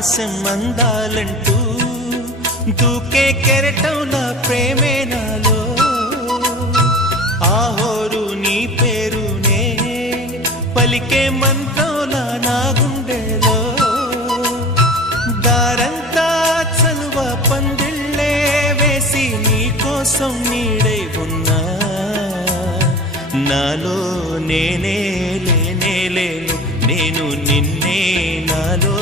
ఆకాశం అందాలంటూ దూకే కెరటం నా ప్రేమే నాలో ఆహోరు నీ పేరునే పలికే మంత్రంలా నా గుండెలో దారంతా చలువ పందిళ్ళే వేసి నీ కోసం నీడై ఉన్నా నాలో నేనే లేనే లేను నేను నిన్నే నాలో